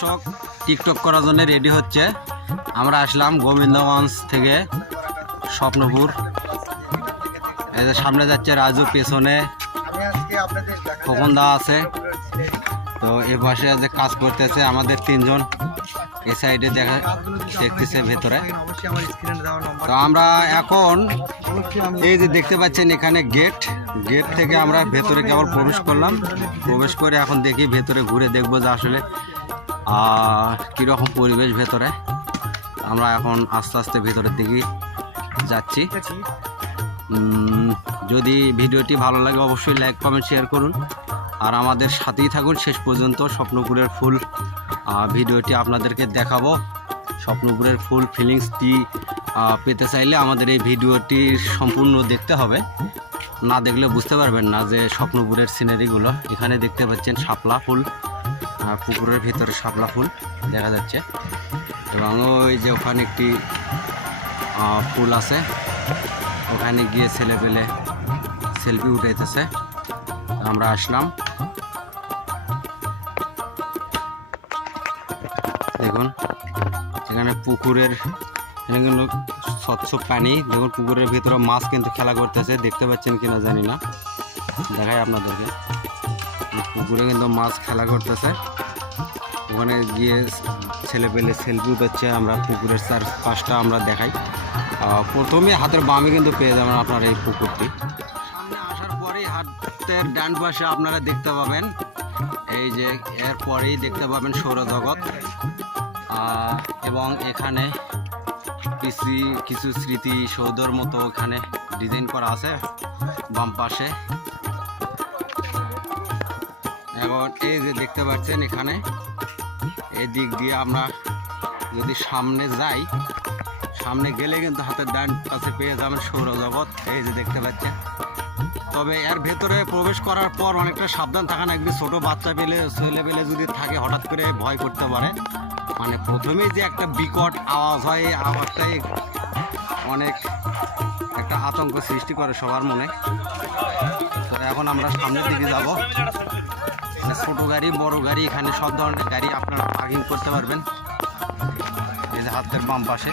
দর্শক টিকটক করার জন্য রেডি হচ্ছে। আমরা আসলাম গোবিন্দগঞ্জ থেকে স্বপ্নপুর। এই যে সামনে যাচ্ছে রাজু, পেছনে খোকনদা আছে। তো এ পাশে যে কাজ করতেছে আমাদের তিনজন, এই সাইডে দেখতেছে ভেতরে। তো আমরা এখন এই যে দেখতে পাচ্ছেন এখানে গেট থেকে আমরা ভেতরে কেবল প্রবেশ করলাম। প্রবেশ করে এখন দেখি ভেতরে ঘুরে দেখবো যে আসলে কীরকম পরিবেশ ভেতরে। আমরা এখন আস্তে আস্তে ভেতরের দিকে যাচ্ছি। যদি ভিডিওটি ভালো লাগে অবশ্যই লাইক কমেন্ট শেয়ার করুন, আর আমাদের সাথেই থাকুন শেষ পর্যন্ত। স্বপ্নপুরের ফুল ভিডিওটি আপনাদেরকে দেখাবো। স্বপ্নপুরের ফুল ফিলিংসটি পেতে চাইলে আমাদের এই ভিডিওটি সম্পূর্ণ দেখতে হবে, না দেখলে বুঝতে পারবেন না যে স্বপ্নপুরের সিনারিগুলো। এখানে দেখতে পাচ্ছেন শাপলা ফুল, পুকুরের ভিতরে শাপলা ফুল দেখা যাচ্ছে, এবং ওই যে ওখানে একটি ফুল আছে, ওখানে গিয়ে ছেলে পেলে সেলফি উঠাইতেছে। আমরা আসলাম, দেখুন এখানে পুকুরের কিন্তু স্বচ্ছ পানি। দেখুন পুকুরের ভিতরে মাছ কিন্তু খেলা করতেছে, দেখতে পাচ্ছেন কিনা জানি না, দেখাই আপনাদেরকে। পুকুরে কিন্তু মাছ খেলা করতেছে, ওখানে গিয়ে ছেলে পেলে সেলফি উঠাচ্ছে। আমরা পুকুরের চারপাশটা আমরা দেখাই। প্রথমে হাতের বামে কিন্তু পেয়ে যাবেন আপনার এই পুকুরটি। সামনে আসার পরেই হাতের ডান পাশে আপনারা দেখতে পাবেন, এই যে এরপরেই দেখতে পাবেন সৌরজগৎ, এবং এখানে কিছু স্মৃতি সৌধর মতো এখানে ডিজাইন করা আছে বাম পাশে। এখন এই যে দেখতে পাচ্ছেন এখানে এদিক দিয়ে আমরা যদি সামনে যাই, সামনে গেলে কিন্তু হাতের ডান পাশে পেয়ে যাবেন সৌরজগৎ, এই যে দেখতে পাচ্ছেন। তবে এর ভেতরে প্রবেশ করার পর অনেকটা সাবধান থাকা লাগবে। ছোটো বাচ্চা ছেলে পেলে যদি থাকে হঠাৎ করে ভয় করতে পারে। মানে প্রথমেই যে একটা বিকট আওয়াজ হয়, এই আওয়াজটাই অনেক একটা আতঙ্ক সৃষ্টি করে সবার মনে। তো এখন আমরা সামনের দিকে যাব। ছোটো গাড়ি, বড় গাড়ি, এখানে সব ধরনের গাড়ি আপনারা পার্কিং করতে পারবেন। এই যে হাতের বাম পাশে